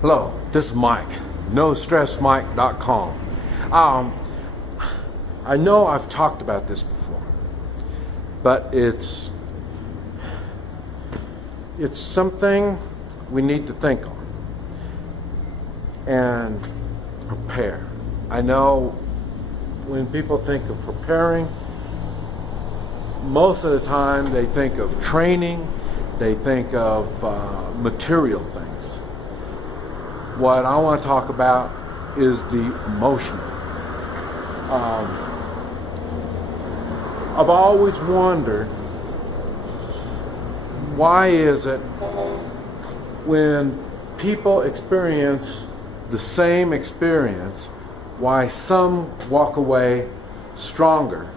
Hello, this is Mike, NoStressMike.com. I know I've talked about this before, but it's something we need to think on and prepare. I know when people think of preparing, most of the time they think of training, they think of material things. What I want to talk about is the emotional. I've always wondered, why is it when people experience the same experience, why some walk away stronger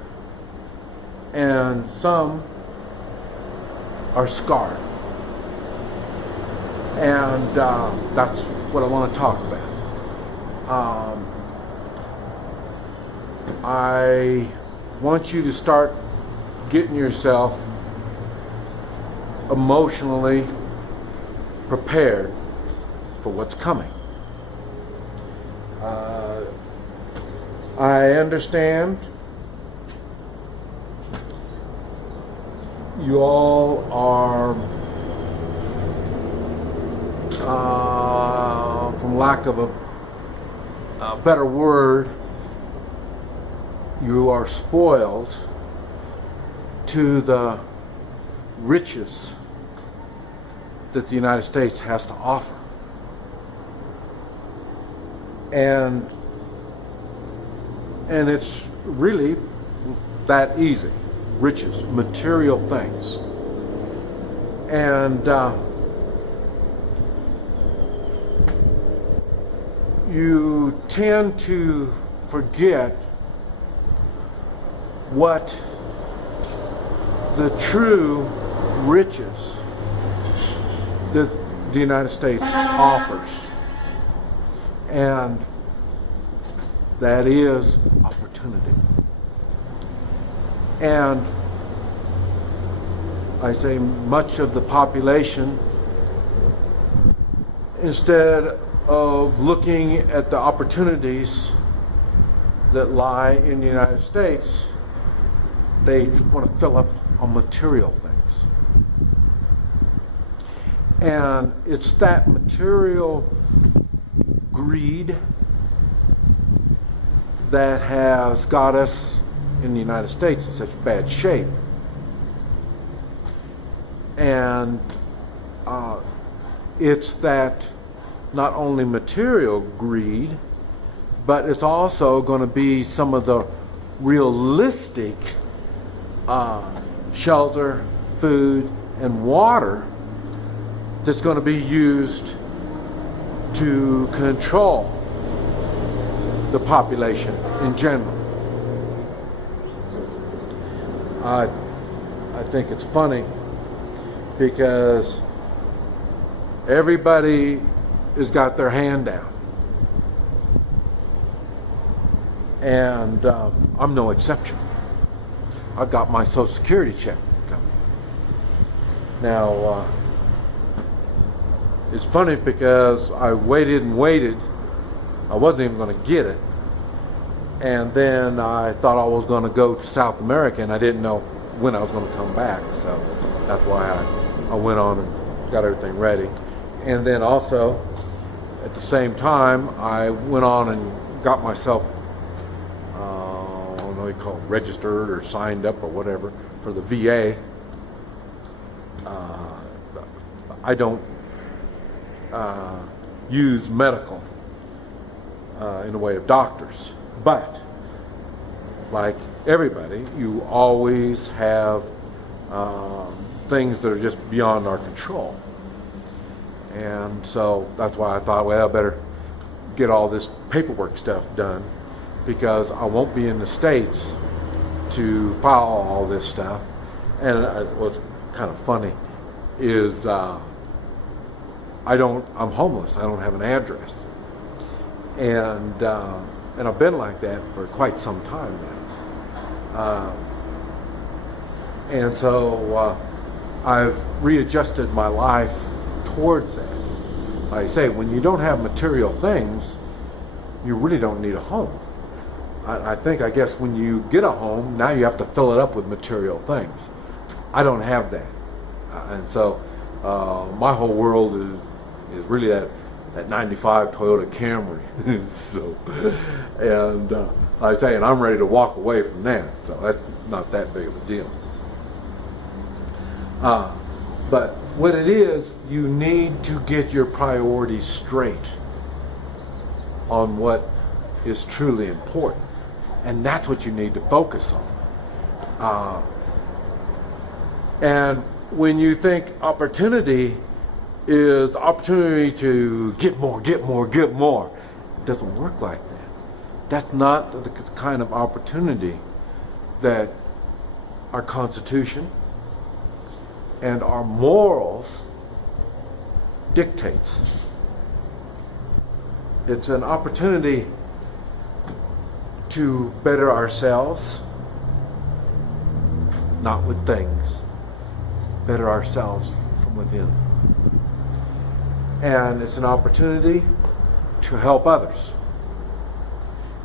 and some are scarred? And that's what I want to talk about. I want you to start getting yourself emotionally prepared for what's coming. I understand you all are, from lack of a better word, you are spoiled to the riches that the United States has to offer. And it's really that easy. Riches, material things. And you tend to forget what the true riches that the United States offers. And that is opportunity. And I say much of the population, instead of looking at the opportunities that lie in the United States, they want to fill up on material things. And it's that material greed that has got us in the United States in such bad shape. And it's that not only material greed, but it's also going to be some of the realistic shelter, food, and water that's going to be used to control the population in general. I think it's funny because everybody has got their hand down, and I'm no exception. I've got my Social Security check coming. Now, it's funny because I waited and waited. I wasn't even going to get it. And then I thought I was going to go to South America, and I didn't know when I was going to come back. So that's why I went on and got everything ready. And then also, at the same time, I went on and got myself, I don't know what you call it, registered or signed up or whatever for the VA. I don't use medical in the way of doctors, but like everybody, you always have things that are just beyond our control. And so that's why I thought, well, I better get all this paperwork stuff done, because I won't be in the States to file all this stuff. And what's kind of funny is I'm homeless. I don't have an address. And I've been like that for quite some time now. And so I've readjusted my life towards that. like I say, when you don't have material things, you really don't need a home. I guess when you get a home, now you have to fill it up with material things. I don't have that. And so my whole world is really that 95 Toyota Camry. So, and like I say, and I'm ready to walk away from that. So that's not that big of a deal. But what it is, you need to get your priorities straight on what is truly important. And that's what you need to focus on. And when you think opportunity is the opportunity to get more, it doesn't work like that. That's not the kind of opportunity that our Constitution and our morals dictates. It's an opportunity to better ourselves, not with things, better ourselves from within. And it's an opportunity to help others.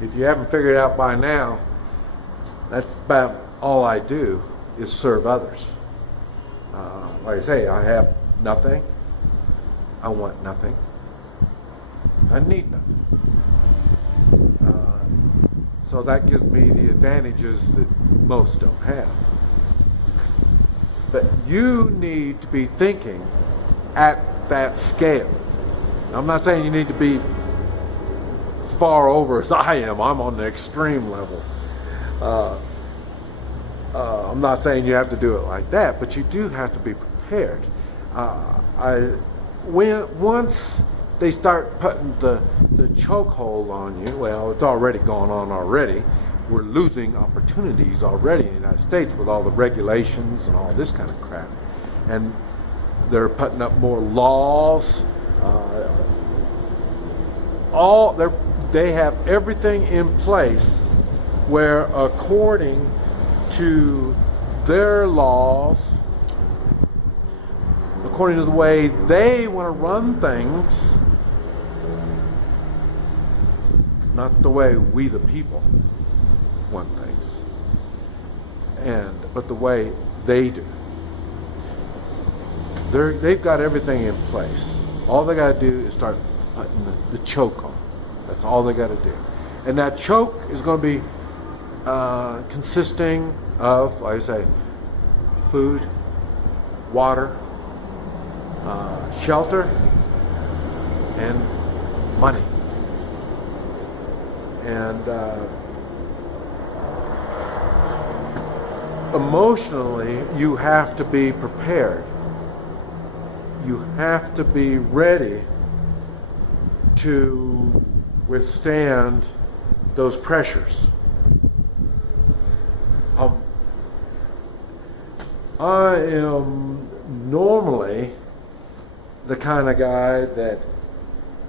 If you haven't figured it out by now, that's about all I do is serve others. Like I say, I have nothing. I want nothing. I need nothing. So that gives me the advantages that most don't have. But you need to be thinking at that scale. I'm not saying you need to be as far over as I am. I'm on the extreme level. I'm not saying you have to do it like that, but you do have to be prepared. Once they start putting the chokehold on you, well, it's already gone on already. We're losing opportunities already in the United States with all the regulations and all this kind of crap. And they're putting up more laws. They have everything in place where, according to their laws, according to the way they want to run things, not the way we the people want things, but the way they do. They've got everything in place. All they got to do is start putting the choke on. That's all they got to do. And that choke is going to be consisting of, like I say, food, water, shelter, and money. And emotionally, you have to be prepared. You have to be ready to withstand those pressures. I am normally the kind of guy that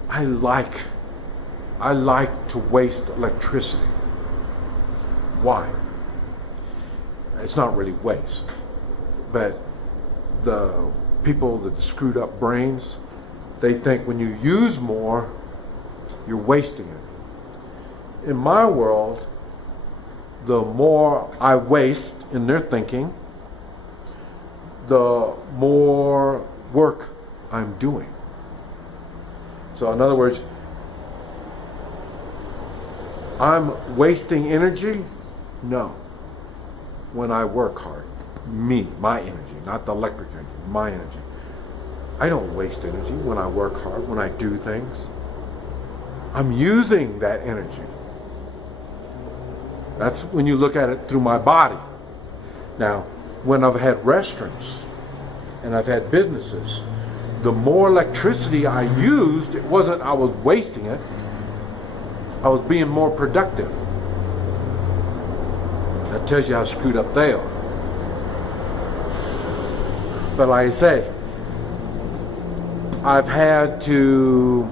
I like to waste electricity. Why? It's not really waste, but the people that screwed up brains, they think when you use more, you're wasting it. In my world, the more I waste in their thinking, the more work I'm doing. So in other words, I'm wasting energy? No. When I work hard. My energy, not the electric energy, my energy. I don't waste energy when I work hard, when I do things. I'm using that energy. That's when you look at it through my body. Now, when I've had restaurants and I've had businesses, the more electricity I used, it wasn't I was wasting it, I was being more productive. That tells you how screwed up they are. But like I say, I've had to,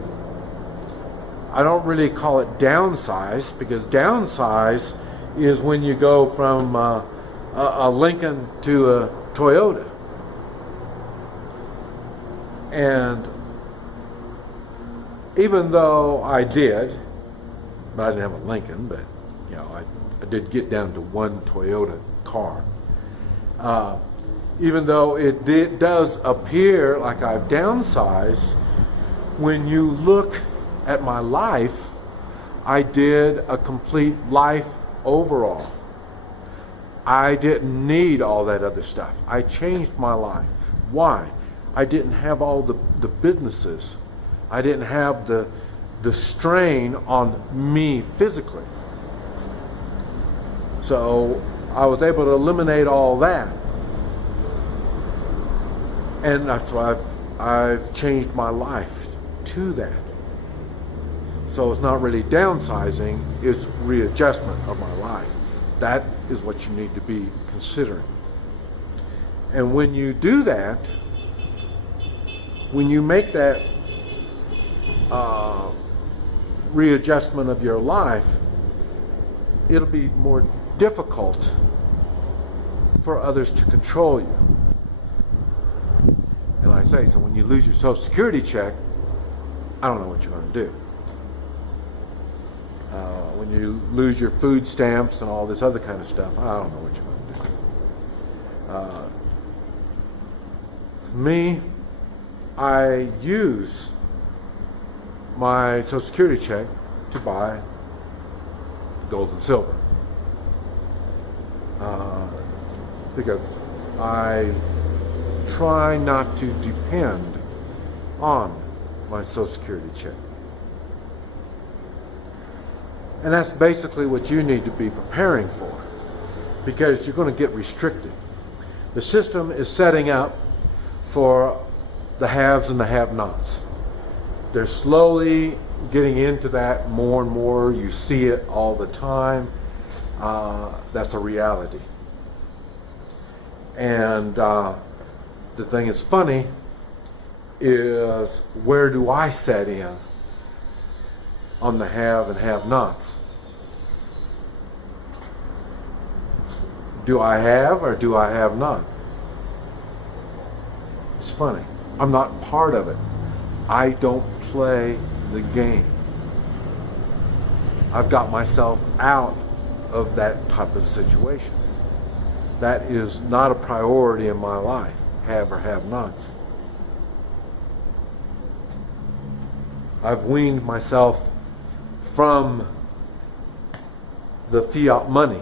I don't really call it downsize, because downsize is when you go from a Lincoln to a Toyota. And even though I did, but I didn't have a Lincoln, but I did get down to one Toyota car. Even though it does appear like I've downsized, when you look at my life, I did a complete life overhaul. I didn't need all that other stuff. I changed my life. Why? I didn't have all the businesses. I didn't have the strain on me physically. So I was able to eliminate all that. And that's why I've changed my life to that. So it's not really downsizing, it's readjustment of my life. That is what you need to be considering. And when you do that, when you make that readjustment of your life, it'll be more difficult for others to control you. And like I say, so when you lose your Social Security check, I don't know what you're going to do. When you lose your food stamps and all this other kind of stuff, I don't know what you're going to do. Me, I use my Social Security check to buy gold and silver. Because I try not to depend on my Social Security check. And that's basically what you need to be preparing for, because you're going to get restricted. The system is setting up for the haves and the have-nots. They're slowly getting into that more and more. You see it all the time. That's a reality. And the thing that's funny is, where do I set in on the have and have-nots? Do I have or do I have not? It's funny. I'm not part of it. I don't play the game. I've got myself out of that type of situation. That is not a priority in my life, have or have nots. I've weaned myself from the fiat money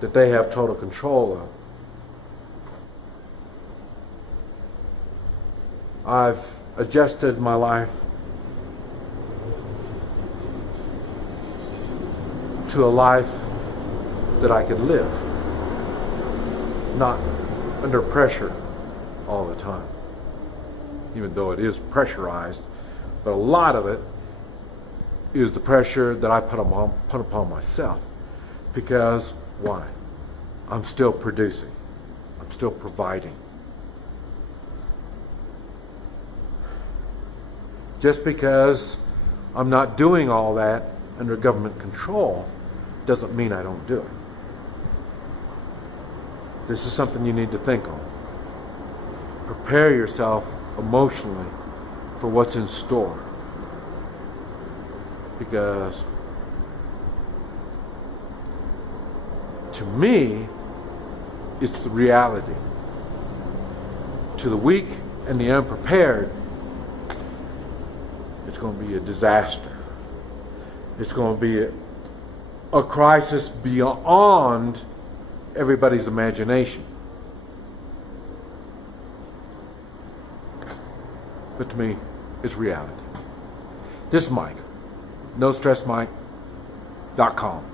that they have total control of. I've adjusted my life to a life that I could live, not under pressure all the time, even though it is pressurized. But a lot of it is the pressure that I put upon myself. Because why? I'm still producing. I'm still providing. Just because I'm not doing all that under government control doesn't mean I don't do it. This is something you need to think on. Prepare yourself emotionally for what's in store. Because to me, it's the reality. To the weak and the unprepared, it's going to be a disaster. It's going to be a crisis beyond everybody's imagination. But to me, it's reality. This is Mike. NoStressMike.com.